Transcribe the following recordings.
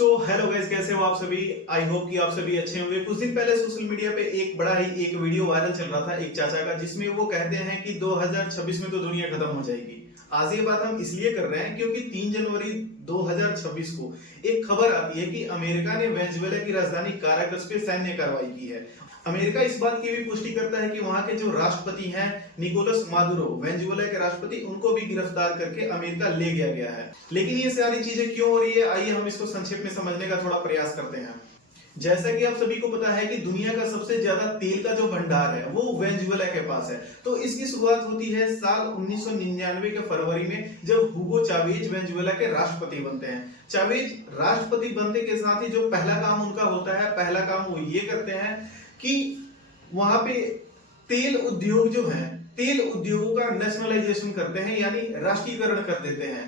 Hello guys, कैसे हो आप सभी। आई होप कि आप सभी अच्छे होंगे। कुछ दिन पहले सोशल मीडिया पे एक बड़ा ही एक वीडियो वायरल चल रहा था एक चाचा का, जिसमें वो कहते हैं कि 2026 में तो दुनिया खत्म हो जाएगी। आज ये बात हम इसलिए कर रहे हैं क्योंकि 3 जनवरी 2026 को एक खबर आती है कि अमेरिका ने वेनेजुएला की राजधानी काराकस पे सैन्य कार्रवाई की है। अमेरिका इस बात की भी पुष्टि करता है कि वहां के जो राष्ट्रपति हैं निकोलस मादुरो, वेनेजुएला के राष्ट्रपति, उनको भी गिरफ्तार करके अमेरिका ले गया है। लेकिन ये सारी चीजें क्यों हो रही है, आइए हम इसको संक्षेप में समझने का थोड़ा प्रयास करते हैं। जैसा कि आप सभी को पता है कि दुनिया का सबसे ज्यादा तेल का जो भंडार है वो वेनेजुएला के पास है। तो इसकी शुरुआत होती है साल 1999 के फरवरी में, जब हुगो चावेज वेनेजुएला के राष्ट्रपति बनते हैं। चावेज राष्ट्रपति बनने के साथ ही जो पहला काम उनका होता है, पहला काम वो ये करते हैं कि वहां पे तेल उद्योग जो है, तेल उद्योगों का नेशनलाइजेशन करते हैं, यानी राष्ट्रीयकरण कर देते हैं।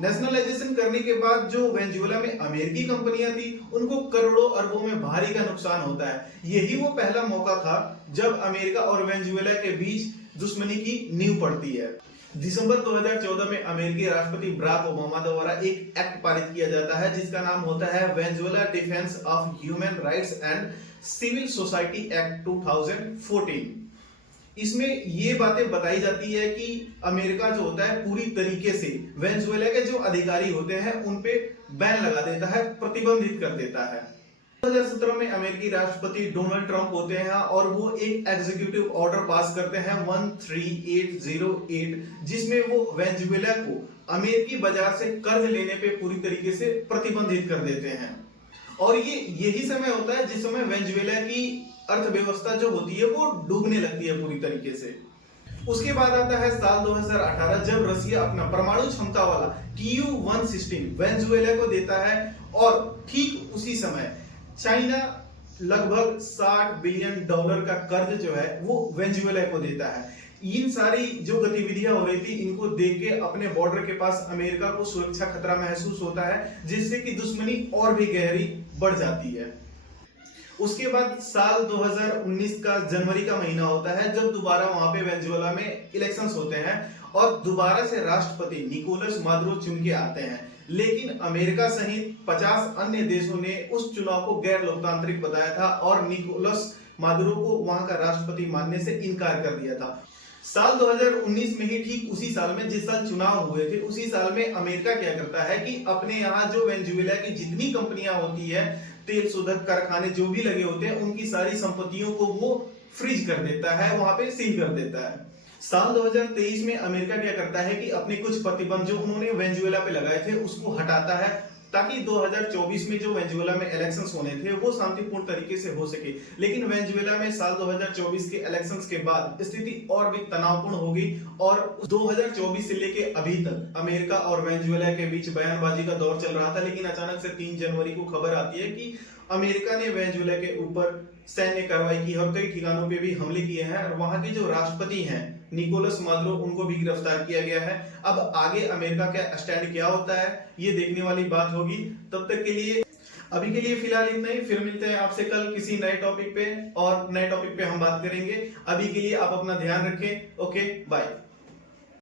नेशनलाइजेशन करने के बाद जो वेनेजुएला में अमेरिकी कंपनियां थी उनको करोड़ों अरबों में भारी का नुकसान होता है। यही वो पहला मौका था जब अमेरिका और वेनेजुएला के बीच दुश्मनी की नींव पड़ती है। दिसंबर 2014 में अमेरिकी राष्ट्रपति बराक ओबामा द्वारा एक एक्ट पारित किया जाता है जिसका नाम होता है Venezuela defence of human rights and civil society act 2014। इसमें ये बातें बताई जाती है कि अमेरिका जो होता है पूरी तरीके से वेनेजुएला के जो अधिकारी होते हैं उन पे बैन लगा देता है, प्रतिबंधित कर देता है। 2017 में अमेरिकी राष्ट्रपति डोनाल्ड ट्रंप होते हैं और वो एक एग्जीक्यूटिव ऑर्डर पास करते हैं 13808, जिसमें वो वेनेजुएला को अमेरिकी बाजार से कर्ज लेने पे पूरी तरीके से प्रतिबंधित कर देते हैं। और ये यही समय होता है जिस समय वेनेजुएला की अर्थव्यवस्था जो होती है वो डूबने लगती है पूरी तरीके से। उसके बाद आता है साल 2018, जब रसिया अपना परमाणु क्षमता वाला TU-116 वेनेजुएला को देता है, और ठीक उसी समय चाइना लगभग $60 बिलियन का कर्ज जो है वो वेनेजुएला को देता है। इन सारी जो गतिविधियां हो रही थी, इनको देख के अपने बॉर्डर के पास अमेरिका को सुरक्षा खतरा महसूस होता है, जिससे कि दुश्मनी और भी गहरी बढ़ जाती है। उसके बाद साल 2019 का जनवरी का महीना होता है, जब दोबारा वहां पे वेनेजुएला में इलेक्शंस होते हैं और दोबारा से राष्ट्रपति निकोलस मादुरो चुन के आते हैं। लेकिन अमेरिका सहित 50 अन्य देशों ने उस चुनाव को गैर लोकतांत्रिक बताया था और निकोलस मादुरो को वहां का राष्ट्रपति मानने से इनकार कर दिया था। साल 2019 में ही, ठीक उसी साल में जिस साल चुनाव हुए थे, उसी साल में अमेरिका क्या करता है कि अपने यहाँ जो वेनेजुएला की जितनी कंपनियां होती है, तेल शोधक कारखाने जो भी लगे होते हैं, उनकी सारी संपत्तियों को वो फ्रीज कर देता है, वहां पे सील कर देता है। साल 2023 में अमेरिका क्या करता है कि अपने कुछ प्रतिबंध जो उन्होंने वेनेजुएला पे लगाए थे उसको हटाता है, ताकि 2024 में जो वेनेजुएला में इलेक्शंस होने थे वो शांतिपूर्ण तरीके से हो सके। लेकिन वेनेजुएला में साल 2024 के इलेक्शंस के बाद स्थिति और भी तनावपूर्ण हो गई और 2024 से लेके अभी तक अमेरिका और वेनेजुएला के बीच बयानबाजी का दौर चल रहा था। लेकिन अचानक से 3 जनवरी को खबर आती है कि अमेरिका ने वेनेजुएला के ऊपर सैन्य कार्रवाई की और कई ठिकानों पे भी हमले किए हैं, और वहां के जो राष्ट्रपति हैं निकोलस मादुरो, उनको भी गिरफ्तार किया गया है। अब आगे अमेरिका का स्टैंड क्या होता है ये देखने वाली बात होगी। तब तक के लिए, अभी के लिए फिलहाल इतना ही। फिर मिलते हैं आपसे कल किसी नए टॉपिक पे, और नए टॉपिक पे हम बात करेंगे। अभी के लिए आप अपना ध्यान रखें। Okay, bye.